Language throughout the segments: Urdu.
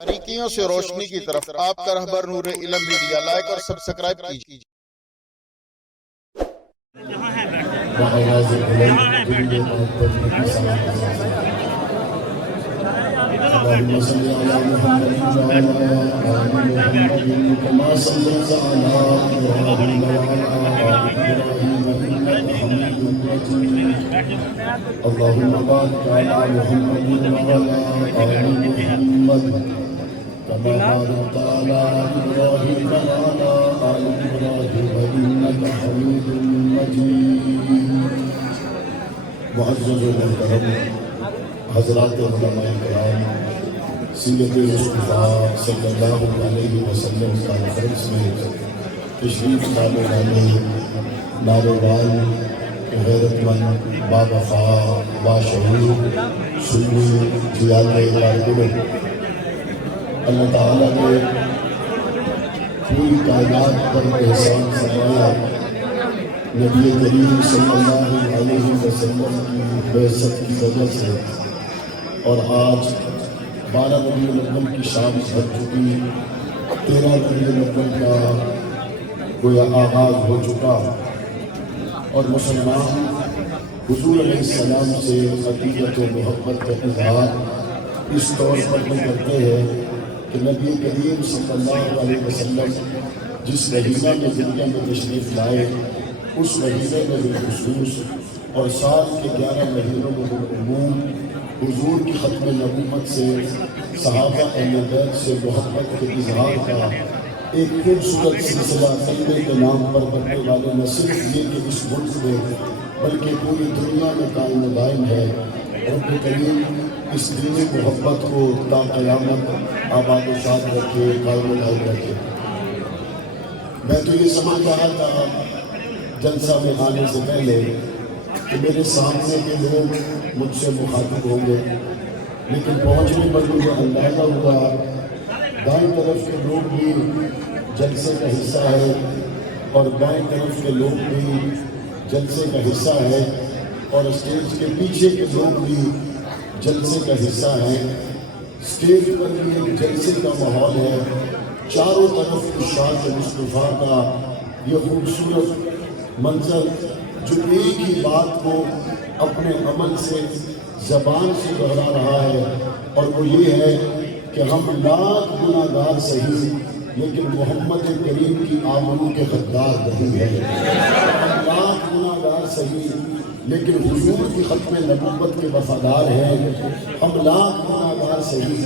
باریکیوں سے روشنی کی طرف آپ کا رہبر نور علم میڈیا لائک اور سبسکرائب کیجیے۔ اللهم صل على محمد وعلى آل محمد كما صليت على إبراهيم وعلى آل إبراهيم إنك حميد مجيد اللهم بارك على محمد وعلى آل محمد كما باركت على إبراهيم وعلى آل إبراهيم إنك حميد مجيد معزز محترم حضرات علماء کرام، سیرت مصطفیٰ صلی اللہ علیہ وسلم کانفرنس میں تشریف لانے والے ناروال غیرت مند باوفا باشعور سنی جیالے کارکنوں، اللہ تعالیٰ نے پوری کائنات پر احسان فرمایا نبی کریم صلی اللہ علیہ وسلم کی بعثت کی وجہ سے، اور آج 12 ربیع الاول کی شام بھر چکی، 13 ربیع الاول کا گویا آغاز ہو چکا، اور مسلمان حضور علیہ السلام سے عقیدت و محبت کا اظہار اس طور پر بھی کرتے ہیں کہ نبی کریم صلی اللہ علیہ وسلم جس مہینہ میں دنیا میں تشریف لائے، اس مہینے میں بالخصوص اور سال کے 11 مہینوں میں بالعموم حضور کی ختم نبوت سے، صحابہ اہل بیت سے محبت کے اظہار کا ایک خوبصورت سلسلہ کلمے کے نام پر بننے والے نہ صرف یہ کہ اس ملک میں بلکہ پوری دنیا میں قائم و دائم ہے۔ رب کریم اس دین محبت کو تا قیامت آباد و شاد رکھے، قائم و دائم رکھے۔ میں تو یہ سمجھ رہا تھا جلسہ میں آنے سے پہلے کہ میرے سامنے کے لوگ مجھ سے مخاطب ہوں گے، لیکن پہنچنے پر مجھے اندازہ ہوا دائیں طرف کے لوگ بھی جلسے کا حصہ ہے اور بائیں طرف کے لوگ بھی جلسے کا حصہ ہے، اور اسٹیج کے پیچھے کے لوگ بھی جلسے کا حصہ ہیں۔ اسٹیج پر بھی ایک جلسے کا ماحول ہے، چاروں طرف اشاعت مصطفیٰ کا یہ خوبصورت منظر جو ایک ہی بات کو اپنے عمل سے زبان سے دہرا رہا ہے، اور وہ یہ ہے کہ ہم لاکھ گناہ گار صحیح لیکن محمد کریم کی آمنوں کے غدار نہیں ہے، ہم لاکھ گناہ گار صحیح لیکن حضور کی ختم نبوت کے وفادار ہیں، ہم لاکھ گناہ گار صحیح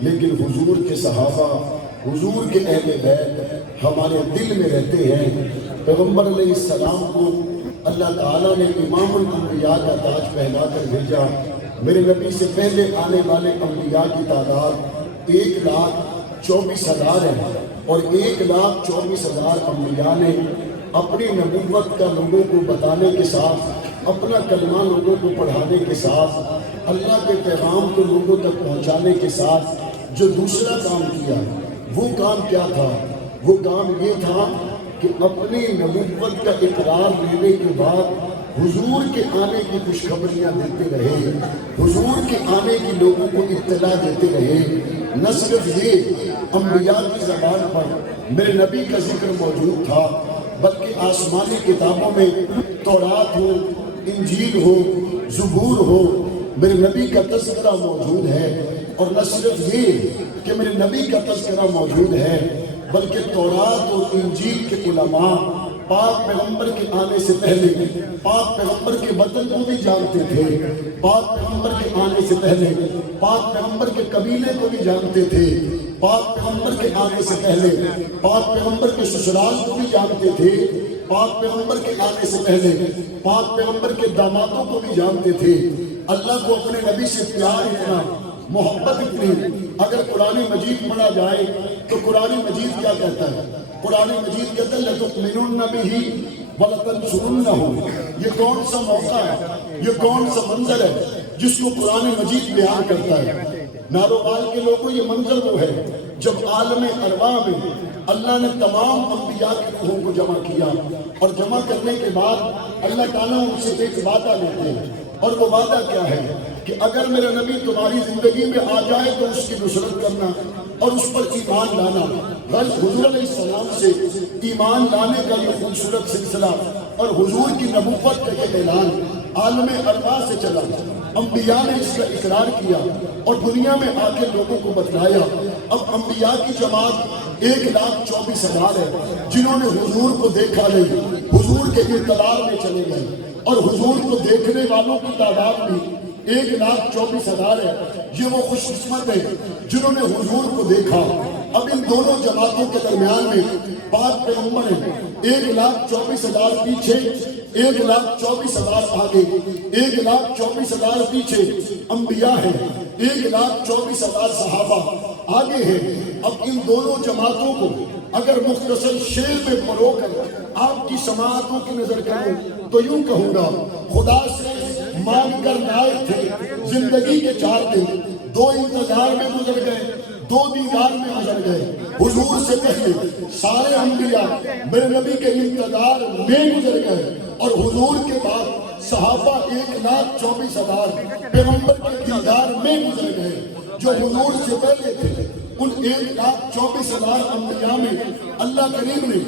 لیکن حضور کے صحابہ، حضور کے اہل بیت ہمارے دل میں رہتے ہیں۔ پیغمبر علیہ السلام کو اللہ تعالیٰ نے امام الانبیاء کا تاج پہنا کر بھیجا۔ میرے نبی سے پہلے آنے والے انبیاء کی تعداد 1,24,000 ہے، اور 1,24,000 انبیاء نے اپنی نبوت کا لوگوں کو بتانے کے ساتھ، اپنا کلمہ لوگوں کو پڑھانے کے ساتھ، اللہ کے پیغام کو لوگوں تک پہنچانے کے ساتھ جو دوسرا کام کیا، وہ کام کیا تھا؟ وہ کام یہ تھا کہ اپنی نبوت کا اقرار لینے کے بعد حضور کے آنے کی خوشخبریاں دیتے رہے، حضور کے آنے کی لوگوں کو اطلاع دیتے رہے۔ نہ صرف یہ انبیاء کی زبان پر میرے نبی کا ذکر موجود تھا، بلکہ آسمانی کتابوں میں تورات ہو، انجیل ہو، زبور ہو، میرے نبی کا تذکرہ موجود ہے۔ اور نہ صرف یہ کہ میرے نبی کا تذکرہ موجود ہے، بلکہ تورات اور انجیل کے علماء پاک پیغمبر کے آنے سے پہلے پاک پیغمبر کے وطن کو بھی جانتے تھے، پاک پیغمبر کے آنے سے پہلے پاک پیغمبر کے قبیلے کو بھی جانتے تھے، پاک پیغمبر کے آنے سے پہلے پاک پیغمبر کے سسرال کو بھی جانتے تھے، پاک پیغمبر کے آنے سے پہلے پاک پیغمبر کے دامادوں کو بھی جانتے تھے۔ اللہ کو اپنے نبی سے پیار اتنا، محبت اتنی، اگر قرآن مجید پڑھا جائے تو قرآن مجید کیا کہتا ہے؟ قرآن مجید کہتا ہے لَتُؤْمِنُنَّ بِهِ وَلَتَنْصُرُنَّهُ۔ یہ کون سا موقع ہے، یہ کون سا منظر ہے جس کو قرآن مجید بیان کرتا ہے؟ ناروال کے لوگوں یہ منظر وہ ہے جب عالم ارواح میں اللہ نے تمام انبیاء کی روحوں کو جمع کیا، اور جمع کرنے کے بعد اللہ تعالیٰ ان سے ایک وعدہ لیتے ہیں، اور وہ وعدہ کیا ہے کہ اگر میرا نبی تمہاری زندگی میں آ جائے تو اس کی نصرت کرنا اور اس پر ایمان لانا۔ غرض حضور علیہ السلام سے ایمان لانے کا یہ خوبصورت سلسلہ اور حضور کی نبوت کا یہ اعلان عالم ارواح سے چلا۔ انبیاء نے اس کا اقرار کیا اور دنیا میں آ کے لوگوں کو بتلایا۔ اب انبیاء کی جماعت 1,24,000 ہے جنہوں نے حضور کو دیکھا نہیں، حضور کے انتظار میں چلے گئے، اور حضور کو دیکھنے والوں کی تعداد بھی 1,24,000 ہے۔ یہ وہ خوش قسمت ہے جنہوں نے حضور کو دیکھا۔ اب ان دونوں جماعتوں کے درمیان میں پاک پیغمبر ہیں، 1,24,000 پیچھے، 1,24,000 آگے، 1,24,000 پیچھے انبیاء ہیں، 1,24,000 صحابہ آگے ہیں۔ اب ان دونوں جماعتوں کو اگر مختصر شعر میں پرو کر آپ کی سماعتوں کی نظر کروں تو یوں کہوں گا، خدا سے مانگ کر نائب تھے زندگی کے 4 دن، 2 انتظار میں گزر گئے، 2 دیدار میں گزر گئے۔ حضور سے پہلے سارے انبیاء میرے نبی کے انتظار میں گزر گئے، اور حضور کے بعد صحابہ 1,24,000 پیغمبر کے دیدار میں گزر گئے۔ جو حضور سے پہلے تھے ان 1,24,000 انبیاء میں اللہ کریم نے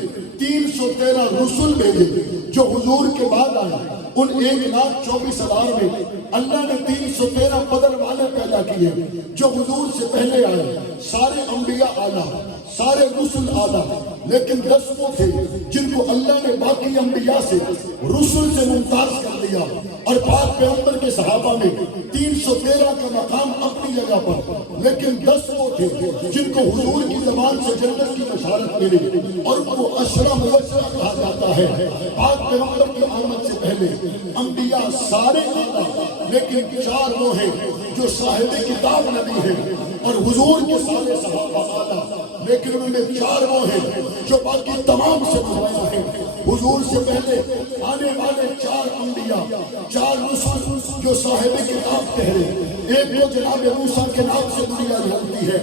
313 رسول بھیجے جو حضور کے بعد آئے۔ ان 1,24,000 میں اللہ نے 313 بدر والے پیدا کیے جو حضور سے پہلے آئے۔ سارے انبیاء اعلیٰ، سارے رسول اعلیٰ، لیکن 10 وہ تھے جن کو اللہ نے باقی انبیاء سے رسول سے ممتاز کر دیا، اور پاک پیغمبر کے صحابہ میں 313 کا مقام اپنی جگہ پر، لیکن 10 وہ تھے جن کو حضور کی زبان سے جنت کی بشارت ملی، اور ان کو عشرہ مبشرہ کہا جاتا ہے۔ پاک پیغمبر کی آمد سے پہلے انبیاء سارے آئے، لیکن 4 وہ ہیں جو صاحب کتاب نبی ہیں، اور حضور کے سارے صحابہ اعلیٰ، لیکن ان میں 4 وہ ہیں جو باقی تمام سے نمایاں ہیں۔ حضور سے پہلے آنے والے 4 انبیاء، 4 رسول جو صاحب کتاب ٹھہرے۔ ایک کو جناب موسیٰ کے نام سے دنیا جانتی ہے،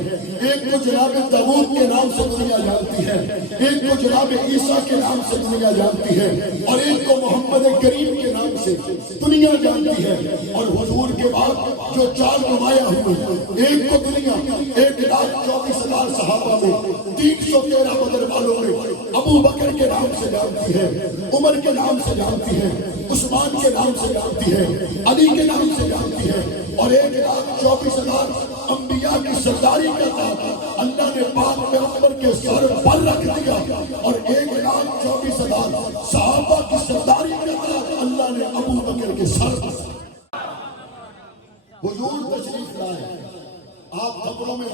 ایک کو جناب داؤد کے نام سے دنیا جانتی ہے، ایک کو جناب عیسیٰ کے نام سے دنیا جانتی ہے، اور ایک کو محمد کریم کے نام سے دنیا جانتی ہے۔ اور حضور کے بعد جو 4 نمایاں ہوئے، ایک کو دنیا 1,24,000 صحابہ میں 313 بدر والوں میں ابو بکر کے نام سے جانتی ہے، عمر کے نام سے جانتی ہے، عثمان کے نام سے جانتی ہے، علی کے نام سے جانتی ہے، اور 1,24,000 انبیاء کی سرداری کا تاج اللہ نے پاک پیغمبر کے سر پر رکھ دیا، اور 1,24,000 صحابہ کی سرداری کا تاج اللہ نے ابو بکر کے سر پر۔ حضور تشریف لائے۔ آپ خبروں میں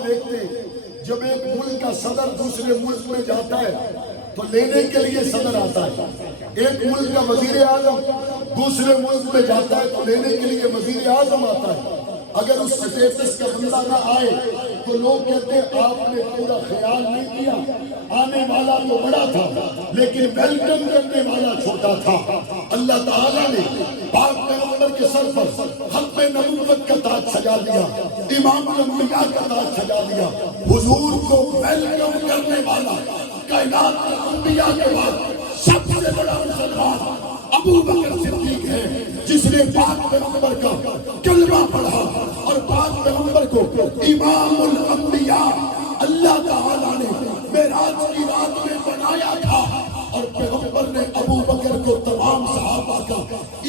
دیکھتے ہیں، جب ایک ملک کا صدر دوسرے ملک میں جاتا ہے تو لینے کے لیے صدر آتا ہے، ایک ملک کا وزیر اعظم دوسرے ملک میں جاتا ہے تو لینے کے لیے وزیر اعظم آتا ہے۔ اگر اس اسٹیٹس کا بندہ نہ آئے تو لوگ کہتے ہیں آپ نے پورا خیال نہیں کیا، آنے والا تو بڑا تھا لیکن ویلکم کرنے والا چھوٹا تھا۔ اللہ تعالیٰ نے پاک پیغمبر کے سر پر ختم نبوت کا تاج سجا دیا، امام الانبیاء کا تاج سجا دیا۔ حضور کو ویلکم کرنے والا کائنات کے انبیاء کے بعد سب سے بڑا مسلمان ابو بکر صدیق ہے، جس نے پاک پیغمبر کا کلمہ پڑھا اور پاک پیغمبر کو امام الانبیاء اللہ تعالیٰ نے معراج کی رات میں بنایا تھا، اور پیغمبر نے ابو بکر کو تمام صحابہ کا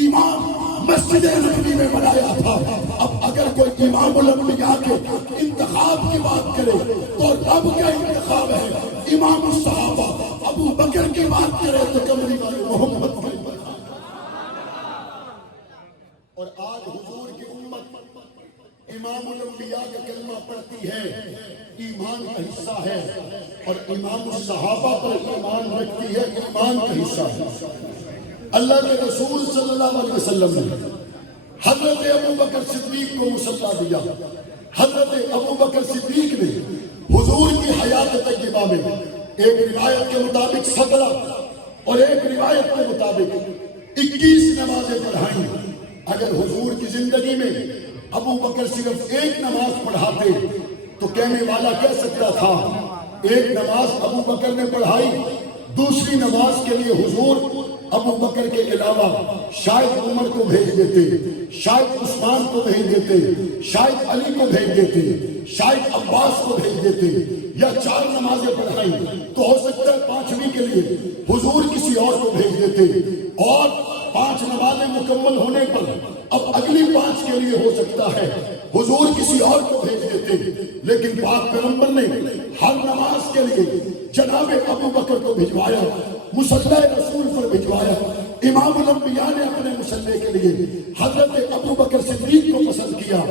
امام مسجد نبوی میں بنایا تھا۔ اب اگر کوئی امام الانبیاء کے انتخاب کی بات کرے تو رب کا انتخاب ہے امام الصحابہ، ابو بکر کی بات کرے تو کمری والے محمد کی۔ اور آج حضور کی امت امام الانبیاء کا کلمہ پڑھتی ہے، ایمان کا حصہ ہے، اور امام الصحابہ پر ایمان رکھتی ہے، ایمان کا حصہ ہے۔ اللہ کے رسول صلی اللہ علیہ وسلم نے حضرت ابو بکر صدیق کو مصلی دیا۔ حضرت ابو بکر صدیق نے حضور کی حیات طیبہ میں ایک روایت کے مطابق 17 اور ایک روایت کے مطابق 21 نمازیں پڑھائیں۔ اگر حضور کی زندگی میں ابو بکر صرف ایک نماز پڑھاتے تو کہنے والا کہہ سکتا تھا ایک نماز ابو بکر نے پڑھائی، دوسری نماز کے لیے حضور ابو بکر کے علاوہ شاید عمر کو بھیج دیتے، شاید عثمان کو بھیج دیتے، شاید علی کو بھیج دیتے، شاید عباس کو بھیج دیتے، یا 4 نمازیں پڑھائیں تو ہو سکتا ہے 5ویں کے لیے حضور کسی اور کو بھیج دیتے، اور 5 نمازیں مکمل ہونے پر اب اگلی 5 کے لیے ہو سکتا ہے حضور کسی اور کو بھیج دیتے، لیکن پاک پیغمبر نے ہر نماز کے لیے جناب ابو بکر کو بھجوایا، مصلی رسول پر بھجوایا۔ امام الانبیاء نے اپنے مصلی کے لیے حضرت ابو بکر صدیق کو پسند کیا،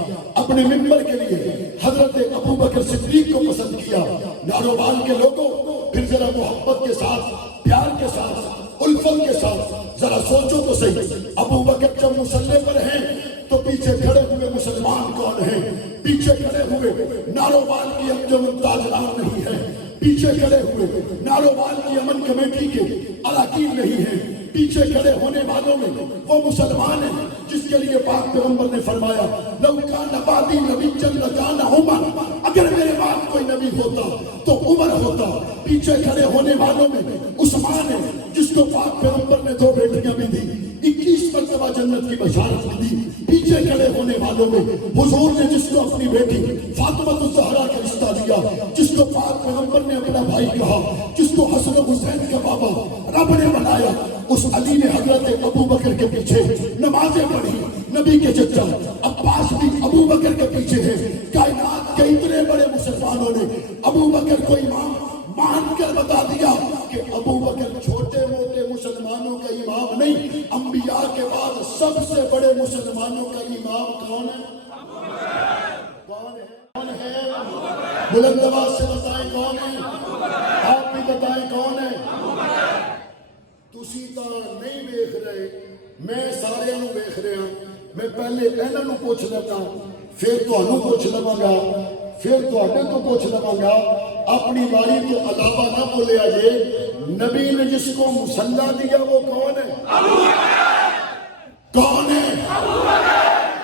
اپنے منبر کے لیے حضرت ابو بکر صدیق کو پسند کیا۔ ناروبال کے لوگوں پھر ذرا محبت کے ساتھ، پیار کے ساتھ، الفت کے ساتھ ذرا سوچو تو صحیح، ابو بکر جب مصلی پر ہیں تو پیچھے کھڑے ہوئے مسلمان کون ہیں؟ پیچھے کھڑے ہوئے ناروبال کی انجمن تاجدار نہیں ہے، پیچھے کھڑے ہوئے ناروبال کی امن کمیٹی کے اراکین نہیں ہیں، پیچھے کھڑے ہونے والوں میں وہ مسلمان ہیں جس کے لیے پاک پیغمبر نے فرمایا لو کان بعدی نبی لکان عمر، اگر میرے بعد کوئی نبی ہوتا تو عمر ہوتا۔ پیچھے کھڑے ہونے والوں میں عثمان ہے جس کو پاک پیغمبر نے 2 بیٹیاں بھی دی، 21 مرتبہ جنت کی بشارت بھی دی۔ پیچھے کھڑے ہونے والوں میں حضور نے جس کو اپنی بیٹی فاطمہ الزہرا کا رشتہ دیا، جس کو پاک پیغمبر نے اپنا بھائی کہا، جس کو حسن حسین کا بابا رب نے بنایا، اس علی نے حضرت ابو بکر کے پیچھے نمازیں پڑھی۔ نبی کے چچا عباس بھی ابو بکر کے پیچھے ہیں۔ کائنات کے اتنے بڑے مسلمانوں نے ابو بکر کو امام مان کر بتا دیا کہ ابو بکر چھوٹے موٹے مسلمانوں کا امام نہیں، انبیاء کے بعد سب سے بڑے مسلمانوں کا امام کون ہے؟ کون ہے؟ بلند آواز سے بتائیں کون ہے؟ آپ بھی بتائیں کون ہے؟ تسی تو نہیں دیکھ رہے، میں سارے نو دیکھ رہا، میں پہلے انہاں نو پوچھ لیتا، پھر تانوں پوچھ لواں گا، پھر تواڈے تو پوچھ لواں گا۔ اپنی باری تو علاوہ نہ بولیا جے، نبی نے جس کو مصلی دیا وہ کون ہے؟ کون ہے؟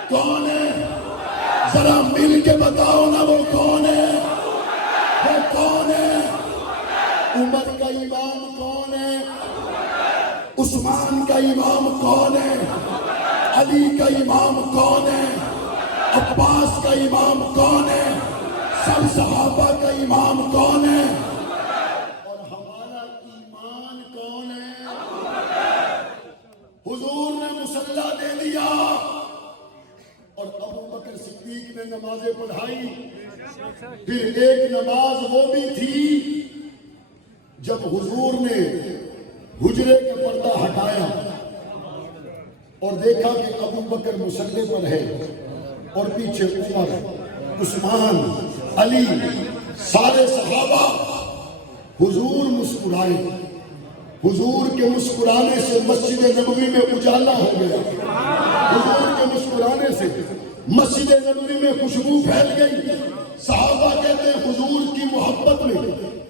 کون ہے؟ ذرا مل کے بتاؤ نا وہ کون ہے؟ وہ کون ہے؟ عمر کا امام کون ہے؟ عثمان کا امام کون ہے؟ علی کا امام کون ہے؟ عباس کا امام کون ہے؟ سب صحابہ کا امام کون ہے؟ اور ہمارا ایمان کون ہے؟ حضور نے مصلی دے دیا اور ابو بکر صدیق نے نمازیں پڑھائی۔ پھر ایک نماز وہ بھی تھی جب حضور نے حجرے کا پردہ ہٹایا اور دیکھا کہ ابو بکر مصلی پر ہے اور پیچھے عمر، عثمان، علی، سارے صحابہ۔ حضور مسکرائے، حضور کے مسکرانے سے مسجد نبوی میں اجالا ہو گیا، حضور کے مسکرانے سے مسجد نبوی میں خوشبو پھیل گئی۔ صحابہ کہتے ہیں حضور کی محبت میں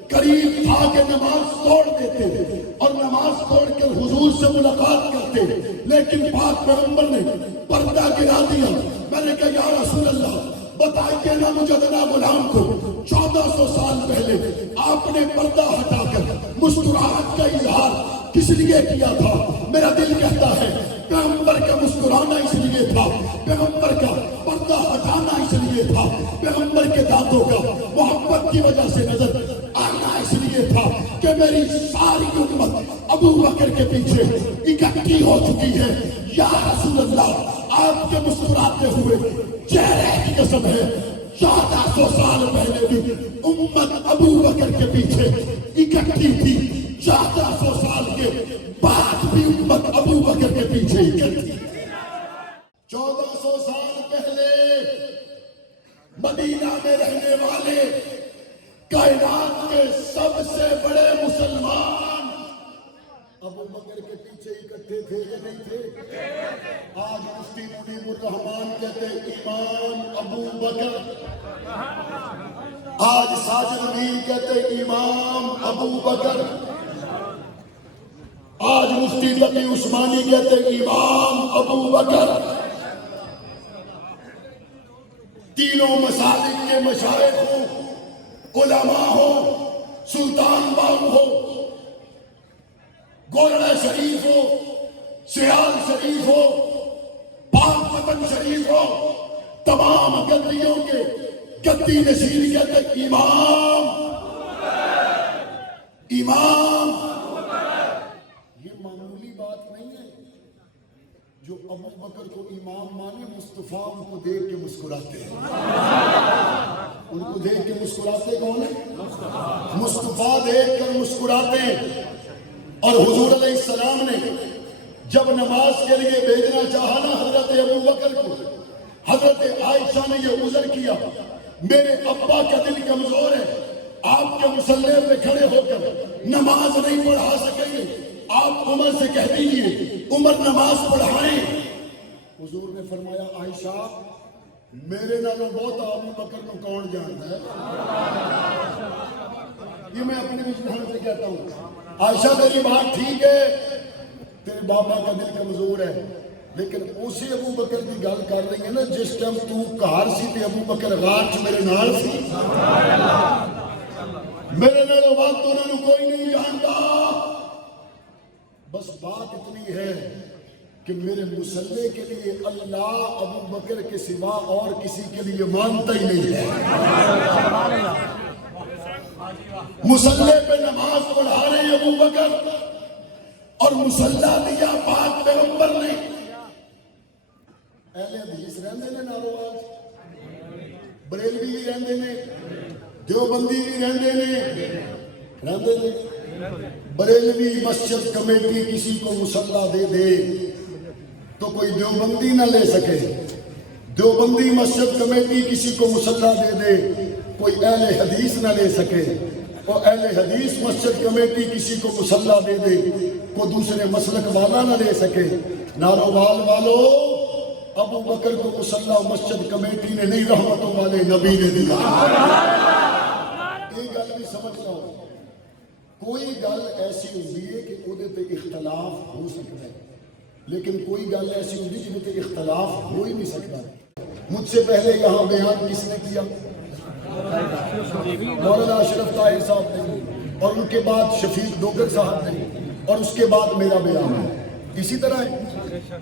قریب تھا کہ نماز توڑ دیتے اور نماز توڑ کر حضور سے ملاقات کرتے، لیکن پاک پیغمبر نے پردہ گرا دیا۔ میں نے کہا یا رسول اللہ بتائیے نا مجددہ غلام کو 1400 سال پہلے آپ نے پردہ ہٹا کر مسکراہٹ کا اظہار کس لیے کیا تھا؟ میرا دل کہتا ہے پیغمبر کا مسکرانا اس لیے تھا، پیغمبر کا پردہ ہٹانا اس لیے تھا، پیغمبر کے دانتوں کا محبت کی وجہ سے نظر آنا اس لیے تھا کہ میری ساری امت ابو بکر کے پیچھے اکٹھی ہو چکی ہے۔ یا رسول اللہ آپ کے مسکراتے ہوئے چہرے کی قسم ہے 1400 سال پہلے بھی امت ابو بکر کے پیچھے اکٹھی تھی، 1400 سال کے بعد بھی امت ابو بکر کے پیچھے اکٹھی۔ 1400 سال پہلے مدینہ میں رہنے والے کائنات کے سب سے بڑے مسلمان ابو بکر کے پیچھے اکٹھے تھے یا نہیں تھے؟ آج مفتی منیب الرحمان کہتے ہیں امام ابو بکر، آج ساجد امین کہتے ہیں امام ابو بکر، آج مفتی تقی عثمانی کہتے ہیں امام ابو بکر۔ تینوں مسالک کے مشائخ ہوں، علماء ہوں، سلطان باؤ ہو، گولڑا شریف ہو، سیال شریف ہو، پاک وطن شریف ہو، تمام گدیوں کے گدی نشین کہتے امام امام. یہ معمولی بات نہیں ہے. جو ابو بکر کو امام مانے مصطفیٰ ان کو دیکھ کے مسکراتے ہیں. ان کو دیکھ کے مسکراتے کون ہیں؟ مصطفیٰ دیکھ کر مسکراتے ہیں. اور حضور علیہ السلام نے جب نماز کے لیے بھیجنا چاہا نا حضرت ابو بکر کو، حضرت عائشہ نے یہ عذر کیا، میرے ابا کا دل کمزور ہے، آپ کے مصلی پہ کھڑے ہو کر نماز نہیں پڑھا سکیں گے، آپ عمر سے کہہ دیجئے عمر نماز پڑھائیں. حضور نے فرمایا عائشہ میرے نالوں بہت ابو بکر کو کون جانتا ہے. یہ میں اپنے وجدان سے کہتا ہوں. عائشہ تیری بات ٹھیک ہے، تیرے بابا کا دل کمزور ہے، لیکن اسی ابو بکر کی گل کر رہی ہے نا جس ٹائم تو کار سی تے ابو بکر غار چ میرے نال سی. میرے نالوں بات تو انہوں نے کوئی نہیں جانتا. بس بات اتنی ہے کہ میرے مصلی کے لیے اللہ ابو بکر کے سوا اور کسی کے لیے مانتا ہی نہیں ہے. مصلی پہ نماز پڑھا رہے ابو بکر اور مصلی دیا پاک پیغمبر نے. اہل حدیث رہندے نے ناروال، بریلوی بھی رہندے نے، دیوبندی بھی رہندے نے. بریلوی مسجد کمیٹی کسی کو مصلی دے دے تو کوئی دیوبندی نہ لے سکے، دیوبندی مسجد کمیٹی کسی کو مصلی دے دے کوئی اہل حدیث نہ لے سکے، اور اہل حدیث مسجد کمیٹی کسی کو مصلی دے دے کوئی دوسرے مسلک والا نہ لے سکے. ناروال والو ابو بکر کو مصلی مسجد کمیٹی نے نہیں رحمتوں والے نبی نے دیا. یہ گل بھی سمجھ لو. کوئی گل ایسی ہوتی ہے کہ وہ اختلاف ہو سکتا ہے، لیکن کوئی گل ایسی ہوتی ہے جن پہ اختلاف ہو ہی نہیں سکتا. مجھ سے پہلے یہاں بیان کس نے کیا؟ مولانا اشرف طاہر صاحب نے، اور ان کے بعد شفیق ڈوگر صاحب نے، اور اس کے بعد میرا بیان ہے. اسی طرح ہے.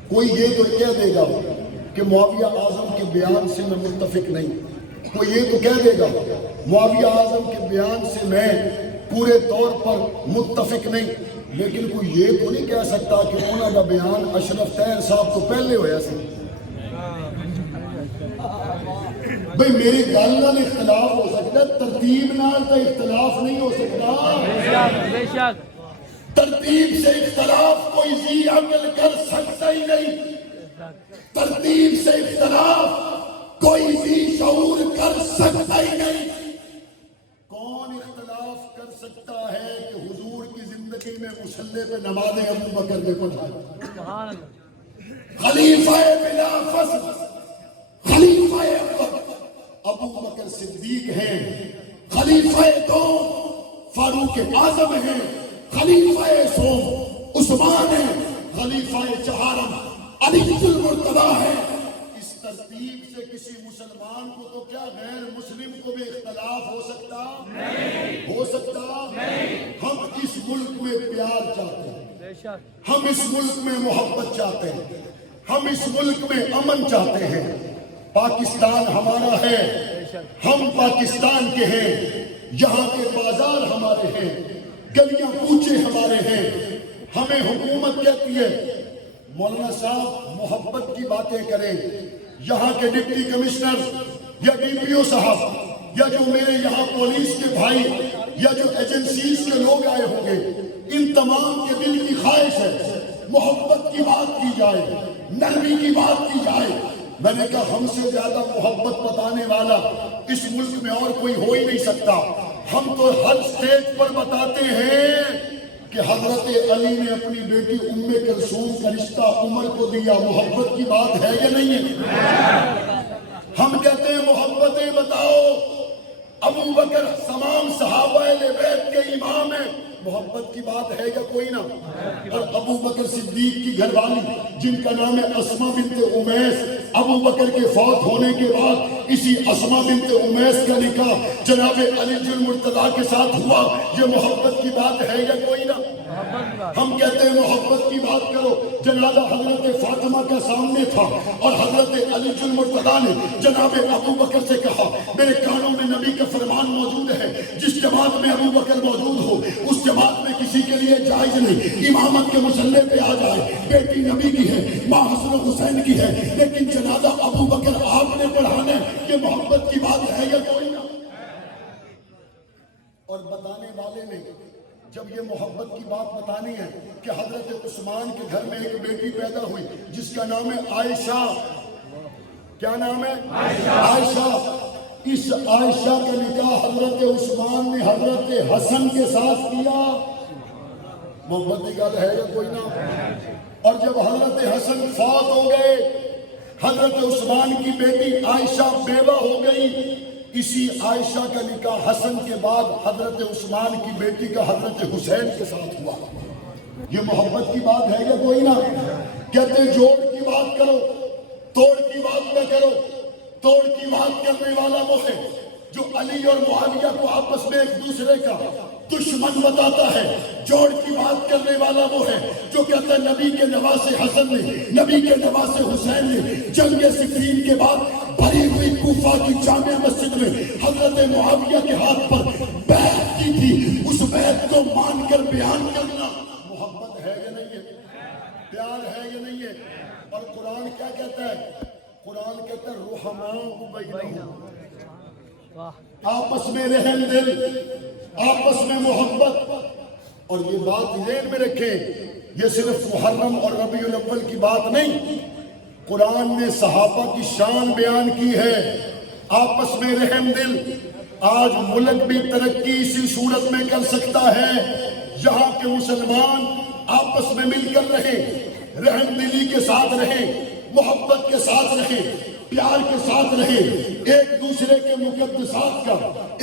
کوئی یہ تو کہہ دے گا کہ معاویہ اعظم کے بیان سے میں متفق نہیں، کوئی یہ تو کہہ دے گا معاویہ اعظم کے بیان سے میں پورے طور پر متفق نہیں، لیکن کوئی یہ تو نہیں کہہ سکتا کہ انہوں کا بیان اشرف طاہر صاحب تو پہلے ہویا سی. بھئی میری گل نال اختلاف ہو سکتا ہے، ترتیب نال تو اختلاف نہیں ہو سکتا. ترتیب سے اختلاف کوئی ذی عقل کر سکتا ہی نہیں. ترتیب سے اختلاف کوئی ذی شعور کر سکتا ہی نہیں. کون اختلاف کر سکتا ہے کہ حضور کی زندگی میں مصلی پہ نماز ابو بکر نے پڑھائی؟ خلیفہ بلا فصل، خلیفہ ابو بکر صدیق ہیں، خلیفہ دو فاروق اعظم ہیں، خلیفہ سوم عثمان ہیں، خلیفہ چہارم علی المرتضیٰ ہے. اس ترتیب سے کسی مسلمان کو تو کیا غیر مسلم کو بھی اختلاف ہو سکتا؟ نہیں ہو سکتا. ہم اس ملک میں پیار چاہتے ہیں، ہم اس ملک میں محبت چاہتے ہیں، ہم اس ملک میں امن چاہتے ہیں. پاکستان ہمارا ہے، ہم پاکستان کے ہیں، یہاں کے بازار ہمارے ہیں، گلیاں کوچے ہمارے ہیں. ہمیں حکومت کہتی ہے مولانا صاحب محبت کی باتیں کریں. یہاں کے ڈپٹی کمشنر یا ڈی پی او صاحب یا جو میرے یہاں پولیس کے بھائی یا جو ایجنسیز کے لوگ آئے ہوں گے، ان تمام کے دل کی خواہش ہے محبت کی بات کی جائے، نرمی کی بات کی جائے. میں نے کہا ہم سے زیادہ محبت بتانے والا اس ملک میں اور کوئی ہو ہی نہیں سکتا. ہم تو ہر سٹیج پر بتاتے ہیں کہ حضرت علی نے اپنی بیٹی ام کلثوم کا رشتہ عمر کو دیا. محبت کی بات ہے یا نہیں ہے؟ ہم کہتے ہیں محبتیں بتاؤ. ابو بکر تمام صحابہ اہل بیت کے امام ہیں، محبت کی بات ہے یا کوئی نہ؟ اور ابو بکر صدیق کی گھر والی جن کا نام ہے اسما بنت امیس، ابو بکر کے فوت ہونے کے بعد اسی اسما بنت امیس کا نکاح جناب علی المرتضیٰ کے ساتھ ہوا، یہ محبت کی بات ہے یا کوئی نہ؟ ہم کہتے ہیں محبت کی بات کرو، جنازہ حضرت فاطمہ کا سامنے تھا اور حضرت علی المرتضیٰ نے جناب ابو بکر سے کہا میرے کانوں میں نبی کا فرمان موجود ہے، جس جماعت میں ابو بکر موجود ہو اس جماعت میں کسی کے لیے جائز نہیں امامت کے مسلح پہ آ جائے، بیٹی نبی کی ہے، ماں حسن و حسین کی ہے، لیکن جنازہ ابو بکر آپ نے پڑھانا ہے، یہ محبت کی بات ہے یا کوئی نہ؟ اور بتانے والے نے جب یہ محبت کی بات بتانی ہے کہ حضرت عثمان کے گھر میں ایک بیٹی پیدا ہوئی جس کا نام ہے عائشہ، کیا نام ہے؟ عائشہ۔ اس عائشہ کا نکاح حضرت عثمان نے حضرت حسن کے ساتھ کیا، محبت کی گل ہے یا کوئی نہ؟ اور جب حضرت حسن فوت ہو گئے، حضرت عثمان کی بیٹی عائشہ بیوہ ہو گئی، اسی عائشہ کا نکاح حسن کے بعد حضرت عثمان کی بیٹی کا حضرت حسین کے ساتھ ہوا۔ یہ محبت کی بات ہے یا کوئی نہ؟ کہتے جوڑ کی بات کرو، توڑ کی بات نہ کرو۔ توڑ کی بات کرنے والا وہ ہے جو علی اور معاویہ کو آپس میں ایک دوسرے کا دشمن بتاتا ہے، جوڑ کی بات کرنے والا وہ ہے جو کہتا ہے نبی کے نواسے حسن نے، نبی کے نواسے حسین نے جنگ صفین کے بعد بھری ہوئی کوفہ کی جامع مسجد میں حضرت معاویہ کے ہاتھ پر بیعت کی تھی، اس بیعت کو مان کر بیان کرنا محبت ہے یا نہیں ہے؟ پیار ہے یا نہیں ہے؟ اور قرآن کیا کہتا ہے؟ قرآن کہتا ہے رحماء بینہم، آپس میں رحم دل، آپس میں محبت۔ اور یہ بات ذہن میں رکھیں، یہ صرف محرم اور ربیع الاول کی بات نہیں، قرآن نے صحابہ کی شان بیان کی ہے، آپس میں رحم دل۔ آج ملک بھی ترقی اسی صورت میں کر سکتا ہے جہاں کے مسلمان آپس میں مل کر رہیں، رحم دلی کے ساتھ رہیں، محبت کے ساتھ رہیں، پیار کے ساتھ رہے، ایک دوسرے کے مقدسات کا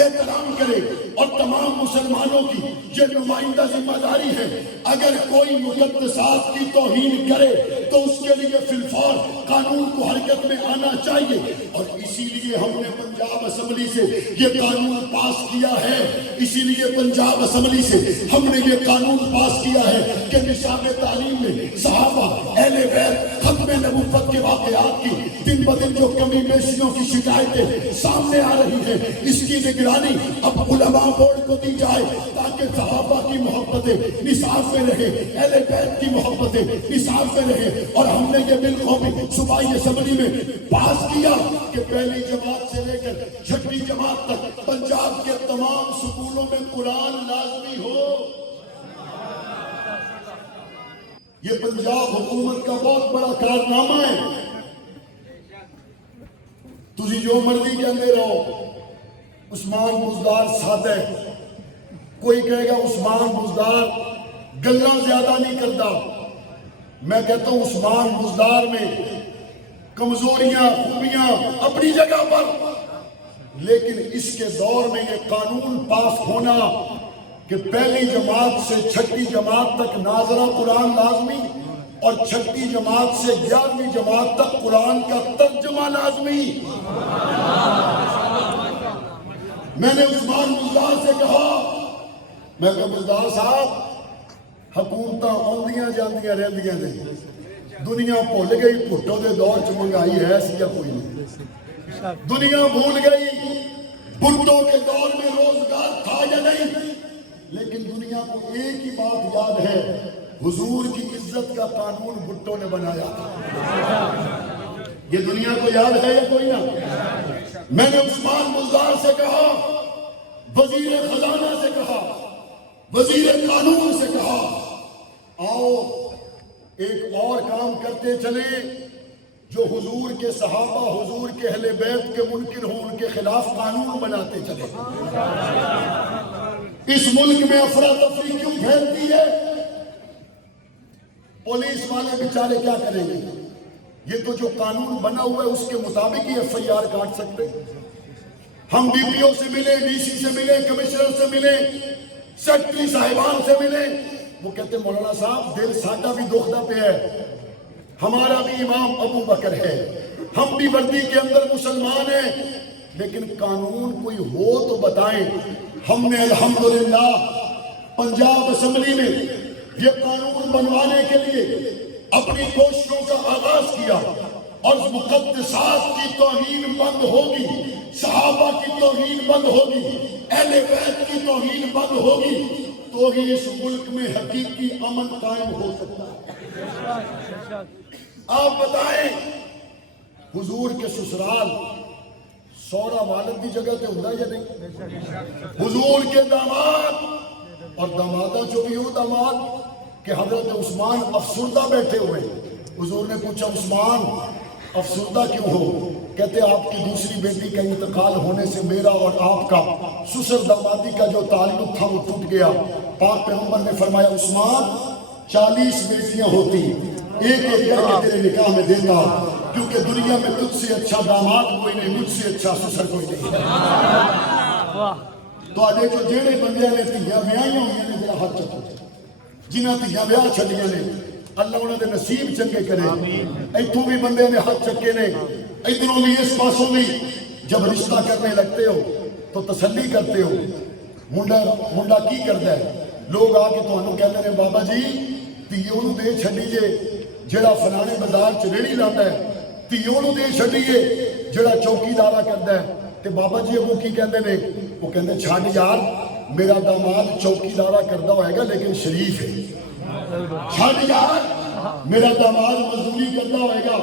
احترام کرے۔ اور تمام مسلمانوں کی یہ نمائندہ ذمہ داری ہے، اگر کوئی مقدسات کی توہین کرے تو اس کے لیے فی الفور قانون کو حرکت میں آنا چاہیے۔ اور اسی لیے ہم نے پنجاب اسمبلی سے یہ قانون پاس کیا ہے، اسی لیے پنجاب اسمبلی سے ہم نے یہ قانون پاس کیا ہے کہ نصاب تعلیم میں صحابہ، اہل بیت، ختم نبوت کے واقعات کی دن بدن جو کمی بیشیوں کی شکایتیں سامنے آ رہی ہیں، اس کی نگرانی اب علماء بورڈ کو دی جائے تاکہ صحابہ کی محبتیں نصاب میں رہے، اہل بیت کی محبتیں نصاب میں رہے۔ اور ہم نے یہ بل قومی صوبائی اسمبلی میں پاس کیا کہ پہلی جماعت سے لے کر چھٹی جماعت تک پنجاب کے تمام سکولوں میں قرآن لازمی ہو۔ یہ پنجاب حکومت کا بہت بڑا کارنامہ ہے۔ تجھے جو مرضی کہتے رہو، عثمان بزدار سادہ ہے، کوئی کہے گا عثمان بزدار گلاں زیادہ نہیں کرتا، میں کہتا ہوں عثمان بزدار میں کمزوریاں خوبیاں اپنی جگہ پر، لیکن اس کے دور میں یہ قانون پاس ہونا کہ پہلی جماعت سے چھٹی جماعت تک ناظرہ قرآن لازمی اور چھٹی جماعت سے 11ویں جماعت تک قرآن کا ترجمہ لازمی۔ میں نے عثمان بزدار سے کہا، میں کہا بزدار صاحب حکومتاں آندیاں جاندیاں رہندیاں نے، دنیا بھول گئی بھٹو دے دور چ مہنگائی ہے سی یا کوئی نہیں، دنیا بھول گئی بھٹو کے دور میں روزگار تھا یا نہیں، لیکن دنیا کو ایک ہی بات یاد ہے، حضور کی عزت کا قانون بھٹو نے بنایا تھا۔ یہ دنیا کو یاد ہے یا کوئی نہ؟ میں نے عثمان بزدار سے کہا، وزیر خزانہ سے کہا، وزیر قانون سے کہا، آؤ ایک اور کام کرتے چلیں جو حضور کے صحابہ، حضور کے اہل بیت کے منکر ہوں ان کے خلاف قانون بناتے چلیں۔ اس ملک میں افراتفری کیوں پھیلتی ہے؟ پولیس والے بیچارے کیا کریں گے؟ یہ تو جو قانون بنا ہوا ہے اس کے مطابق ہی ایف آئی آر کاٹ سکتے۔ ہم ڈی پی او سے ملے، ڈی سی سے ملے، کمشنر سے ملے، سیکٹری صاحبان سے ملے، وہ کہتے مولانا صاحب دل ساڈا بھی دکھدا پہ ہے، ہمارا بھی امام ابو بکر ہے، ہم بھی وردی کے اندر مسلمان ہیں، لیکن قانون کوئی ہو تو بتائیں۔ ہم نے الحمدللہ پنجاب اسمبلی میں یہ قانون بنوانے کے لیے اپنی کوششوں کا آغاز کیا، اور مقدسات کی توہین بند ہوگی، صحابہ کی توہین بند ہوگی، اہل بیت کی توہین بند ہوگی، تو ہی اس ملک میں حقیقی امن قائم ہو سکتا ہے۔ آپ بتائیں حضور کے سسرال سورا والد کی جگہ تے ہوندا یا نہیں؟ حضور کے داماد اور دامادہ جو بھی ہو داماد کہ حضرت عثمان افسردہ بیٹھے ہوئے، حضور نے پوچھا عثمان افسردہ کیوں ہو؟ کہتے آپ کی دوسری بیٹی کا انتقال ہونے سے میرا اور آپ کا سسر دامادی کا جو تعلق تھا وہ ٹوٹ گیا۔ پاک پیغمبر نے فرمایا عثمان 40 بیٹیاں ہوتی، ایک ایک کر کے تیرے نکاح میں دیتا، کیونکہ دنیا میں تجھ سے اچھا داماد کوئی نہیں، مجھ سے اچھا سسر کوئی نہیں۔ تو آج جو جیڑے بندیاں نے تھیاں بیاہیاں ہوئی نے ذرا ہاتھ چکو، جنہاں تھیاں بیاہ چھڑیاں نے اللہ انہوں نے نصیب چنگے کرے۔ ایتھوں بھی بندے نے ہاتھ چکے نے، ادھروں بھی اس پاسوں بھی، جب رشتہ کرنے لگتے ہو تو تسلی کرتے ہو، منڈا کی کرتا ہے؟ لوگ آ کے تمہیں کہتے ہیں بابا جی تیوں نو دے چھڈیے جڑا فلانے بازار چ ریڑھی لاتا ہے، تیوں نو دے چھڈیے جڑا چوکی دارا کرتا ہے۔ تے بابا جی اگوں کی کہتے ہیں؟ وہ کہتے ہیں چھڈ یار میرا داماد چوکی دارا کرتا ہوئے گا لیکن شریف ہے، چھڈ یار میرا داماد مزدوری کرتا ہوئے گا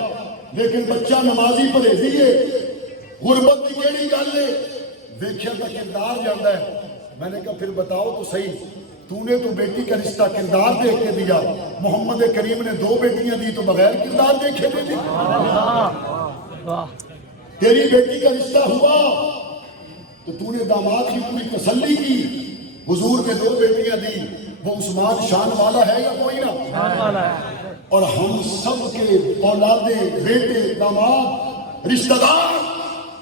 لیکن بچہ نمازی پرہیزی ہے۔ غربت کی کیڑی گل ہے؟ ویکھیا کا کردار جاندا ہے۔ میں نے کہا پھر بتاؤ تو صحیح، تو نے تو بیٹی کا رشتہ کردار دیکھ کے دیا، محمد کریم نے 2 بیٹیاں دی تو بغیر کردار دیکھے دے دی۔ تیری بیٹی کا رشتہ ہوا تو تو نے داماد کی پوری تسلی کی، حضور نے 2 بیٹیاں دی، وہ عثمان شان والا ہے یا کوئی نہ؟ شان والا ہے۔ اور ہم سب کے اولادے بیٹے داماد رشتہ دار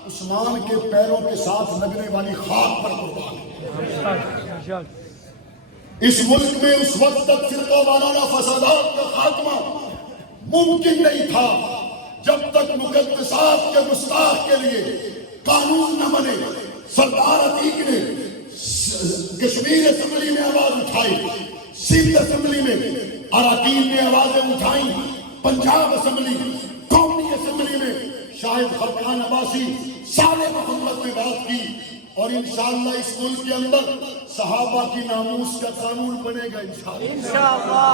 عثمان کے پیروں کے ساتھ لگنے والی خاک پر قربان ہیں۔ اس ملک میں اس وقت تک فرقہ وارانہ فسادات کا خاتمہ ممکن نہیں تھا جب تک مقدسات کے گستاخ کے لیے قانون نہ بنے۔ سردار عتیق نے کشمیر اسمبلی میں آواز اٹھائی، سندھ اسمبلی میں اراکین نے آوازیں اٹھائیں، پنجاب اسمبلی، قومی اسمبلی میں شاہد خاقان عباسی سارے محمد نے بات کی، اور انشاءاللہ اس ملک کے اندر صحابہ کی ناموس کا قانون بنے گا انشاءاللہ۔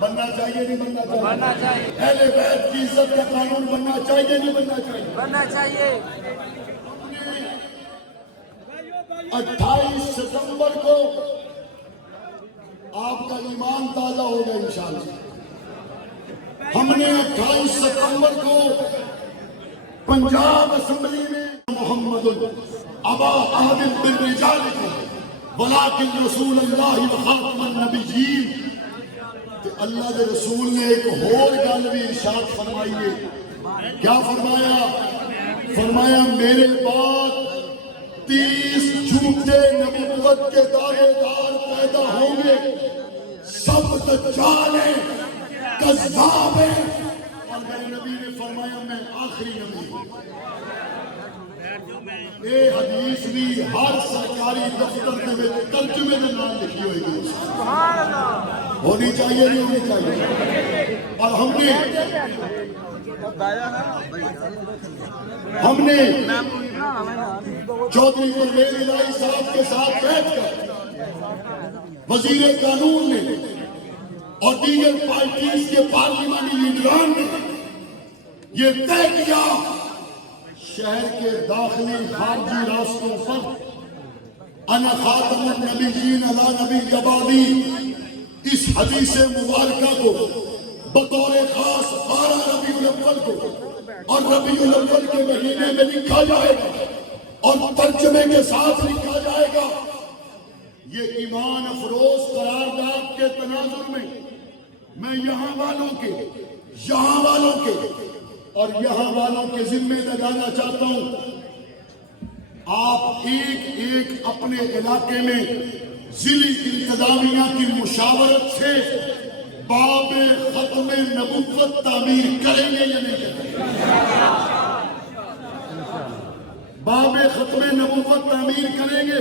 بننا چاہیے نہیں بننا چاہیے؟ بننا چاہیے۔ اہل بیت کی عزت کا قانون بننا چاہیے نہیں بننا چاہیے؟ بننا چاہیے۔ 28 ستمبر کو آپ کا ایمان تازہ ہوگا انشاءاللہ۔ ہم نے 28 ستمبر کو پنجاب اسمبلی میں محمد ابا احد بالرجالکم ولکن رسول اللہ وخاتم النبیین، کہ اللہ کے رسول نے ایک اور گل بھی ارشاد فرمائی ہے۔ کیا فرمایا؟ فرمایا میرے بعد 30 جھوٹے نبوت کے دعوے دار پیدا ہوں گے، سب دجال ہیں، کذاب ہیں، اور میرے نبی نے فرمایا میں آخری نبی ہوں۔ یہ حدیث بھی ہر سرکاری دفتر میں ترجمے میں نام لکھی ہوئی گی، ہونی چاہیے نہیں ہونی چاہیے۔ اور ہم نے چودھری پرویز الہی صاحب کے ساتھ بیٹھ کر وزیر قانون نے اور دیگر پارٹیز کے پارلیمانی لیڈران نے یہ طے کیا شہر کے داخلی خارجی راستوں پر انا خاتم النبیین علی نبی جبابی اس حدیث مبارکہ کو بطور خاص 12 ربیع الاول کو اور ربیع الاول کے مہینے میں لکھا جائے گا اور ترجمے کے ساتھ لکھا جائے گا۔ یہ ایمان افروز قرارداد کے تناظر میں یہاں والوں کے ذمہ لگانا چاہتا ہوں، آپ ایک ایک اپنے علاقے میں ضلعی انتظامیہ کی مشاورت سے باب ختم نبوت تعمیر کریں گے یا نہیں کریں گے؟ باب ختم نبوت تعمیر کریں گے،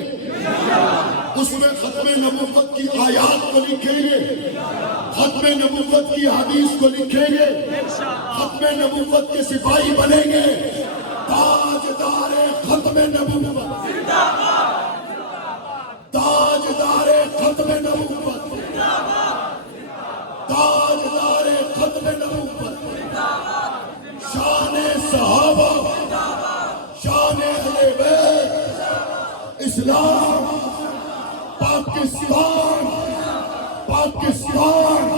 اس میں ختم نبوت کی آیات کو لکھیں گے، ختم نبوت کی حدیث کو لکھیں گے، ختم نبوت کے سپاہی بنیں گے، تاجدار ختم نبوت، تاجدار ختم نبوت، تاجدار ختم نبوت، شان صحابہ، شان اہل بیت، اسلام، پاکستان، پاکستان